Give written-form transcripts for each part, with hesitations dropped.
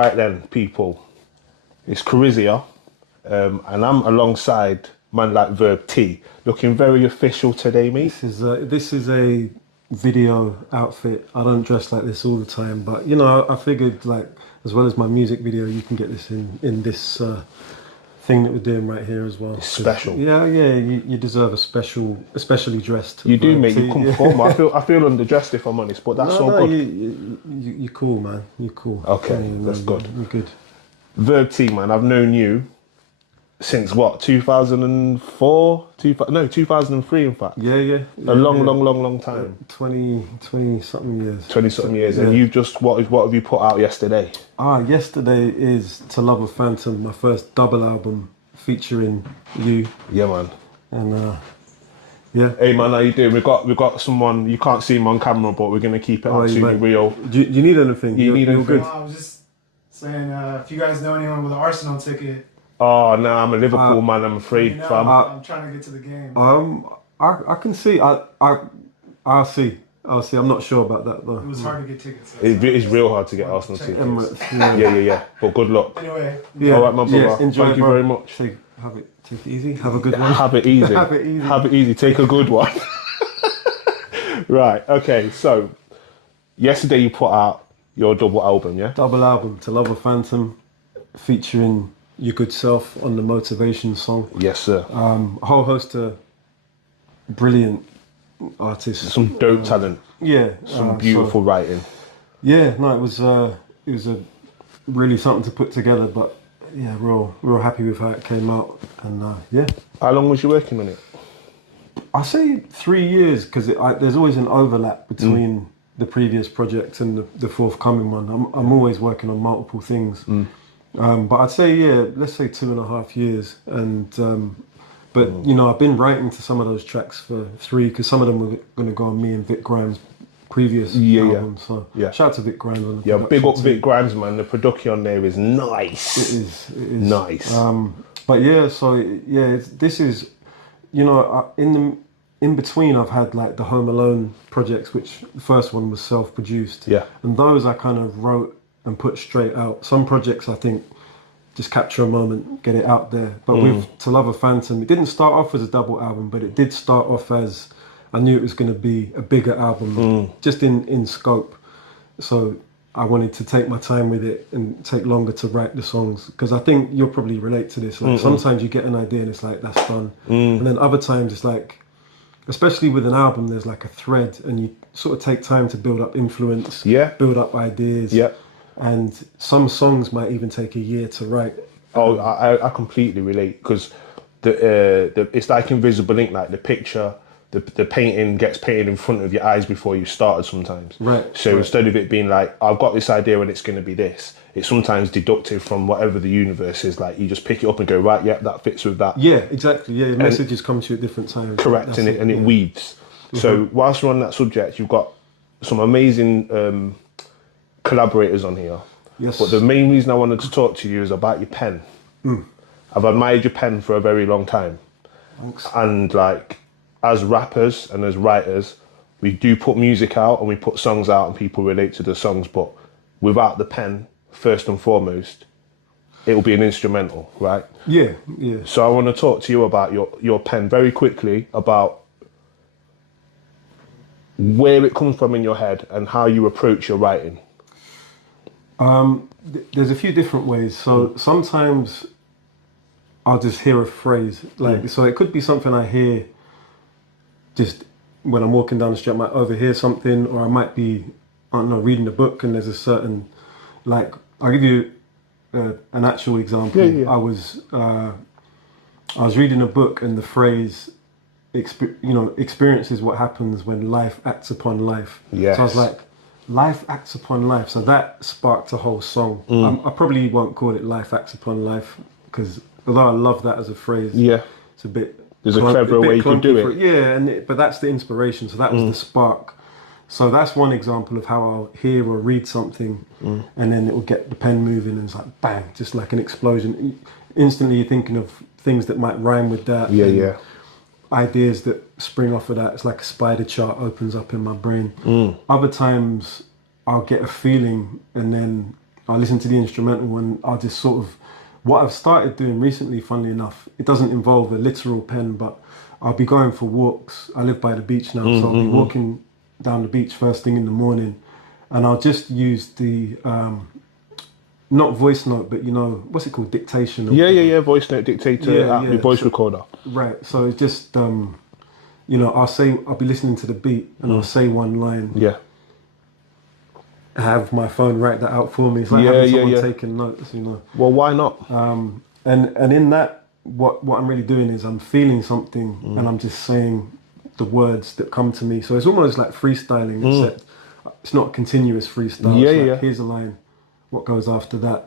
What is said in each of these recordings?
Right then, people, it's Karizz here, and I'm alongside man like Verb T, looking very official today, mate. This is a video outfit. I don't dress like this all the time, but you know, I figured like as well as my music video, you can get this in this thing that we're doing right here as well. It's special. Yeah. You deserve a especially dressed. You do, mate. T. You come forward. I feel underdressed if I'm honest, but that's all good. You're cool, man. You're cool. Okay, that's good. You're good. Verb T, man. I've known you since what? 2004? 2003, in fact. Yeah. A long time. 20 something years. 20 something years. Yeah. And you've just what have you put out yesterday? Yesterday is To Love a Phantom, my first double album featuring you. Yeah, man. And yeah. Hey man, how you doing? We've got someone, you can't see him on camera, but we're gonna keep it absolutely real. Do you need anything? You need anything? Good. I was just saying, if you guys know anyone with an Arsenal ticket. Oh no, I'm a Liverpool man, I'm afraid, fam. I'm trying to get to the game. I can see. I'll see. I'm not sure about that though. It was hard to get tickets. It is real hard to get Arsenal tickets. Yeah. But good luck. Anyway. Yeah. All right, my brother. Enjoy, Thank you very much. Take it easy. Have a good one. Have it easy. Have it easy. Have it easy. Take a good one. Right. Okay. So yesterday you put out your double album, yeah? Double album, To Love a Phantom, featuring your good self on the motivation song. Yes, sir. A whole host of brilliant artists. Some dope talent. Yeah. Some beautiful writing. Yeah. No, it was a really something to put together, but yeah, real happy with how it came out, and yeah. How long was you working on it? I say 3 years because there's always an overlap between the previous project and the forthcoming one. I'm always working on multiple things. But I'd say, yeah, let's say 2.5 years. And but you know, I've been writing to some of those tracks for 3 because some of them were going to go on me and Vic Grimes' previous album. So shout out to Vic Grimes on the big up too. Vic Grimes, man. The production on there is nice. It is nice. But yeah, so yeah, this is, you know, in between I've had like the Home Alone projects, which the first one was self-produced. Yeah. And those I kind of wrote and put straight out. Some projects I think just capture a moment, get it out there. But with To Love a Phantom, it didn't start off as a double album, but it did start off as, I knew it was going to be a bigger album, just in scope. So I wanted to take my time with it and take longer to write the songs, because I think you'll probably relate to this. Like sometimes you get an idea and it's like, that's done. And then other times it's like, especially with an album, there's like a thread and you sort of take time to build up influence, build up ideas. Yeah. And some songs might even take a year to write. Oh, I completely relate, because it's like invisible ink, like the picture, the painting gets painted in front of your eyes before you started sometimes. Right. So instead of it being like, I've got this idea and it's going to be this, it's sometimes deductive from whatever the universe is. Like you just pick it up and go, right, yeah, that fits with that. Yeah, exactly. Yeah, messages come to you at different times. Correct, and it weaves. So whilst we're on that subject, you've got some amazing collaborators on here. Yes. But the main reason I wanted to talk to you is about your pen. I've admired your pen for a very long time. Thanks. And like, as rappers and as writers, we do put music out and we put songs out and people relate to the songs, but without the pen, first and foremost, it will be an instrumental, right? Yeah. So I want to talk to you about your pen very quickly, about where it comes from in your head and how you approach your writing. There's a few different ways. So sometimes I'll just hear a phrase, like so it could be something I hear just when I'm walking down the street. I might overhear something, or I might be, I don't know, reading a book and there's a certain, like, I'll give you an actual example. I was reading a book and the phrase, experience is what happens when life acts upon life. Yes. So I was like, life acts upon life. So that sparked a whole song. I probably won't call it Life Acts Upon Life, because although I love that as a phrase, it's a bit... There's a clever way to do it. Yeah, but that's the inspiration. So that was the spark. So that's one example of how I'll hear or read something and then it will get the pen moving and it's like, bang, just like an explosion. Instantly you're thinking of things that might rhyme with that. Yeah. Ideas that spring off of that. It's like a spider chart opens up in my brain. Other times I'll get a feeling and then I listen to the instrumental, and I'll just sort of, what I've started doing recently, funnily enough, it doesn't involve a literal pen, but I'll be going for walks. I live by the beach now, so I'll be walking down the beach first thing in the morning, and I'll just use the, not voice note, but you know, what's it called? Dictation. Voice note dictator, your voice recorder. Right, so it's just, you know, I'll be listening to the beat, and I'll say one line. Yeah. Have my phone write that out for me. It's like having someone taking notes, you know. Well, why not? And in that, what I'm really doing is I'm feeling something, and I'm just saying the words that come to me. So it's almost like freestyling, except it's not continuous freestyle. Here's a line, what goes after that?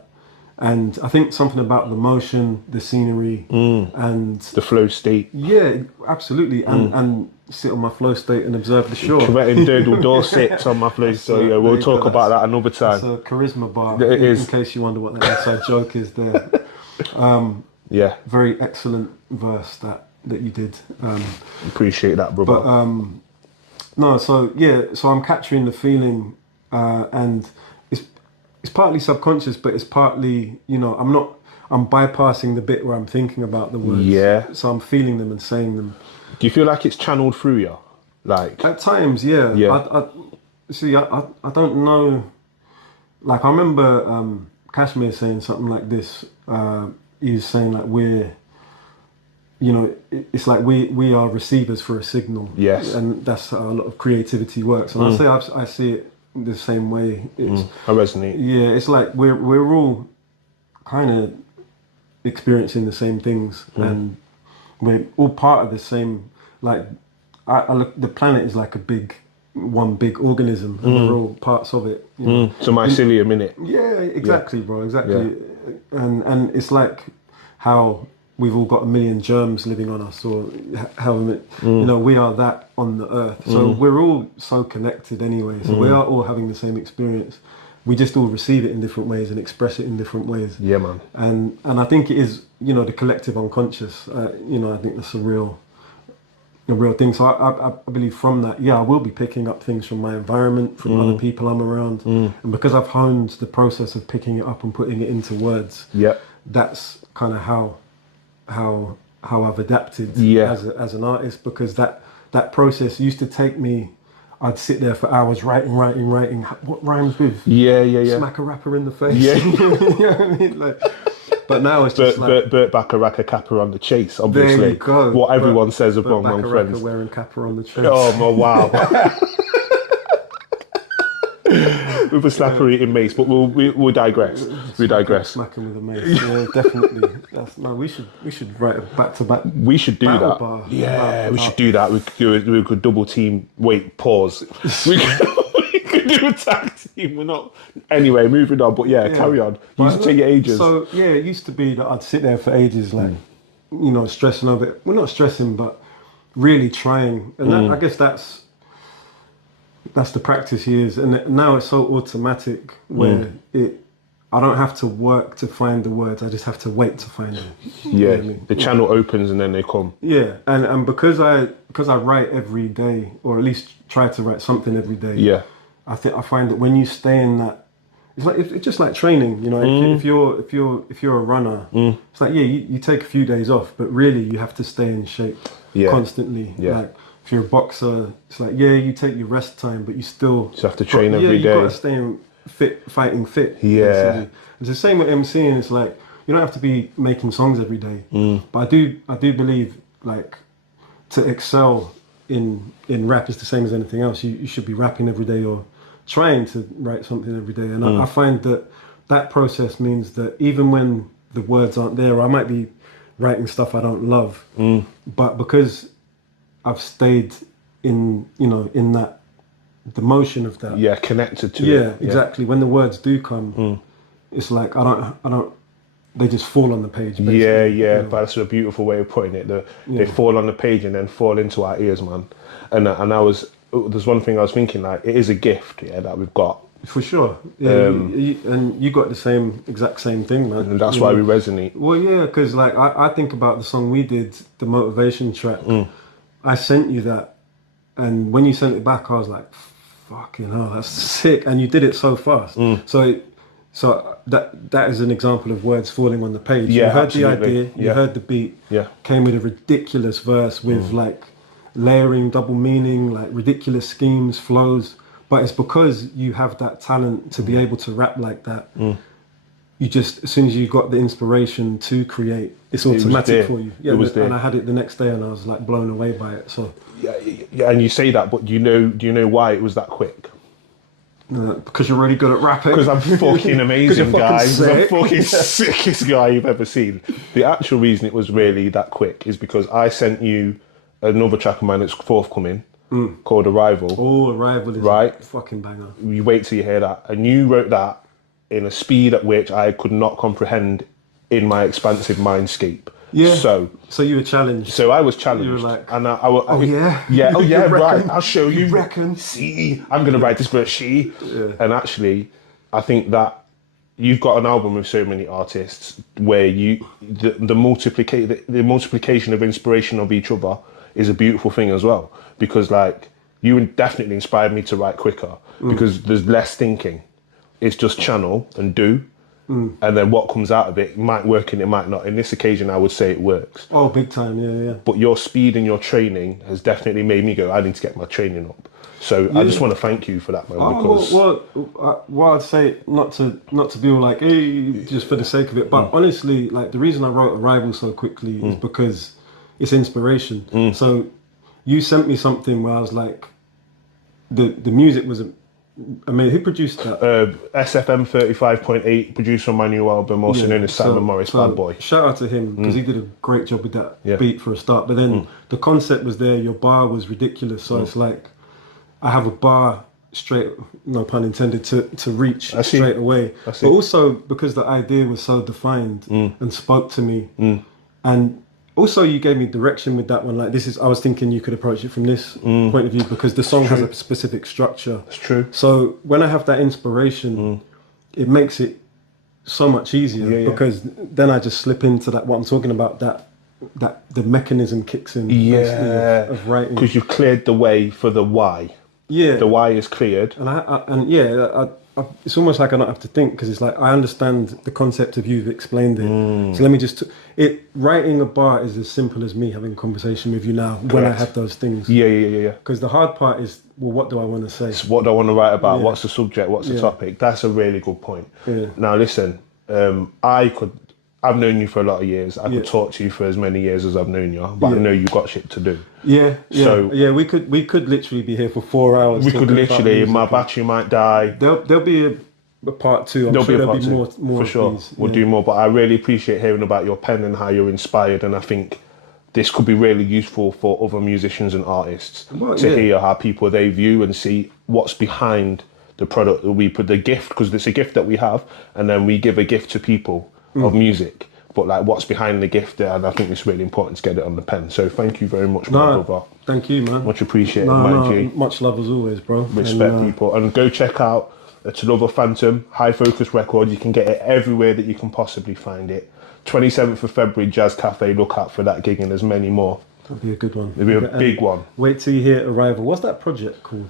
And I think something about the motion, the scenery, and the flow state. Yeah, absolutely. And sit on my flow state and observe the shore. Correct, Dorset on my flow state. So yeah, we'll talk about that another time. It's a charisma bar. It is. In case you wonder what that inside joke is there. Yeah. Very excellent verse that you did. Appreciate that, brother. But no, so I'm capturing the feeling, and it's partly subconscious, but it's partly, you know, I'm bypassing the bit where I'm thinking about the words. Yeah. So I'm feeling them and saying them. Do you feel like it's channeled through you? Like at times, yeah. I don't know. Like I remember Kashmir saying something like this. He was saying like it's like we are receivers for a signal. Yes. And that's how a lot of creativity works. And I see it the same way. I resonate. Yeah, it's like we're all kind of experiencing the same things, and we're all part of the same. Like, I look, the planet is like one big organism, and we're all parts of it. You know? So mycelium, innit? Yeah, exactly, bro. Exactly, and it's like how we've all got a million germs living on us, or how you know, we are that on the earth. So we're all so connected anyway. So we are all having the same experience. We just all receive it in different ways and express it in different ways. Yeah, man. And I think it is, you know, the collective unconscious. You know, I think that's a real thing. So I believe from that, I will be picking up things from my environment, from other people I'm around, and because I've honed the process of picking it up and putting it into words. Yeah, that's kind of how I've adapted as an artist, because that process used to take me. I'd sit there for hours writing. What rhymes with? Smack a rapper in the face. Yeah. You know what I mean? Like, but now it's just Burt Bacharach kappa on the chase. Obviously, there you go. What everyone says of Burt Wrong Friends. Wearing kappa on the chase. Oh my wow. With a slapper eating mace, but we'll digress. We digress. Smacking with a mace. Yeah, definitely. We should write a back-to-back. We should do that. Bar. We should do that. We could double team. Wait, pause. We could do a tag team. We're not. Anyway, moving on. But carry on. You used to take your ages. So it used to be that I'd sit there for ages, like you know, stressing over it. Well, not stressing, but really trying. And I guess that's the practice years, and now it's so automatic where I don't have to work to find the words. I just have to wait to find them. Yeah, the channel opens and then they come. Yeah, and because I write every day, or at least try to write something every day. Yeah, I find that when you stay in that, it's just like training. You know, if you're a runner, it's like you take a few days off, but really you have to stay in shape constantly. Yeah. Like, if you're a boxer, it's like, you take your rest time, but you still have to train every day. You got to stay fit, fighting fit. Yeah. Basically. It's the same with MCing. It's like, you don't have to be making songs every day. But I do believe, like, to excel in rap is the same as anything else. You should be rapping every day or trying to write something every day. And I find that process means that even when the words aren't there, I might be writing stuff I don't love, but because I've stayed in that, the motion of that. Yeah, connected to it. Yeah, exactly. When the words do come, it's like I don't. They just fall on the page. Basically. Yeah. You know? But that's a beautiful way of putting it. They fall on the page and then fall into our ears, man. And there's one thing I was thinking, like, it is a gift, that we've got. For sure. Yeah, and you got the exact same thing, man. And that's why we resonate. Well, yeah, because like I think about the song we did, the motivation track. I sent you that, and when you sent it back, I was like, "Fucking hell, that's sick!" And you did it so fast. So So that is an example of words falling on the page. Yeah, you heard absolutely. the idea, you Yeah. heard the beat, Yeah. came with a ridiculous verse with like layering, double meaning, like ridiculous schemes, flows. But it's because you have that talent to be able to rap like that. You just, as soon as you got the inspiration to create, it's was automatic there. for you. It was there. And I had it the next day, and I was like blown away by it. So Yeah, and you say that, but do you know why it was that quick? because you're really good at rapping. Because I'm fucking amazing, fucking guys. I'm sick. fucking sickest guy you've ever seen. The actual reason it was really that quick is because I sent you another track of mine that's forthcoming called Arrival. Oh, Arrival is Right. a fucking banger. You wait till you hear that. And you wrote that in a speed at which I could not comprehend in my expansive mindscape. Yeah. So you were challenged. So I was challenged. You were like, and oh yeah? Yeah, oh yeah, You right. reckon? I'll show you. You reckon? See, I'm going to write this verse, And actually, I think that you've got an album with so many artists where the multiplication of inspiration of each other is a beautiful thing as well. Because like, you definitely inspired me to write quicker because there's less thinking. It's just channel and do. And then what comes out of it might work and it might not. In this occasion, I would say it works. Oh, big time, yeah. But your speed and your training has definitely made me go, I need to get my training up. So I just want to thank you for that, man. Because Well, I'd say not to be all like, hey, just for the sake of it. But honestly, like the reason I wrote Arrival so quickly is because it's inspiration. So you sent me something where I was like, the music was amazing. Who produced that? SFM 35.8, producer on my new album, also known as Simon Morris, Bad Boy. Shout out to him because he did a great job with that Yeah. beat for a start. But then the concept was there. Your bar was ridiculous. So it's like I have a bar straight, no pun intended, to reach straight away. But also because the idea was so defined and spoke to me, and also you gave me direction with that one. Like I was thinking you could approach it from this point of view because the song has a specific structure. That's true. So when I have that inspiration, it makes it so much easier because then I just slip into that what I'm talking about. That the mechanism kicks in. Yeah, of writing because you've cleared the way for the why. Yeah, the why is cleared, it's almost like I don't have to think because it's like I understand the concept of you've explained it. So let me just writing a bar is as simple as me having a conversation with you now. Correct. When I have those things. Yeah. Because the hard part is, well, what do I want to say? So what do I want to write about? What's the subject? What's the topic? That's a really good point. Yeah. Now listen, I've known you for a lot of years. I could talk to you for as many years as I've known you, but I know you've got shit to do. Yeah. So we could literally be here for 4 hours. We could literally. My battery might die. There'll be a part two. There'll be more for sure. These. We'll do more, but I really appreciate hearing about your pen and how you're inspired. And I think this could be really useful for other musicians and artists to hear how people they view and see what's behind the product that we put, the gift, because it's a gift that we have, and then we give a gift to people of music. But like, what's behind the gift there? And I think it's really important to get it on the pen. So thank you very much, my brother. Thank you, man. Much appreciated, my G. Much love as always, bro. Respect people. And go check out Another Phantom, High Focus record. You can get it everywhere that you can possibly find it. 27th of February, Jazz Cafe. Look out for that gig, and there's many more. That'll be a good one. It'll be a big one. Wait till you hear Arrival. What's that project called?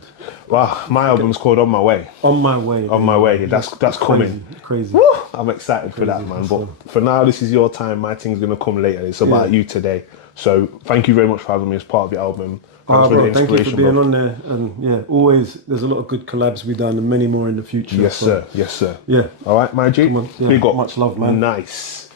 Well, my album's called On My Way. On My Way. On My Way. That's coming. Crazy. Woo! I'm excited for that, man. But for now, this is your time. My thing's going to come later. It's about you today. So thank you very much for having me as part of your album. Thank you for being on there. And always, there's a lot of good collabs we've done and many more in the future. Yes, sir. Yeah. All right, my G. Come on. Big up. Much love, man. Nice.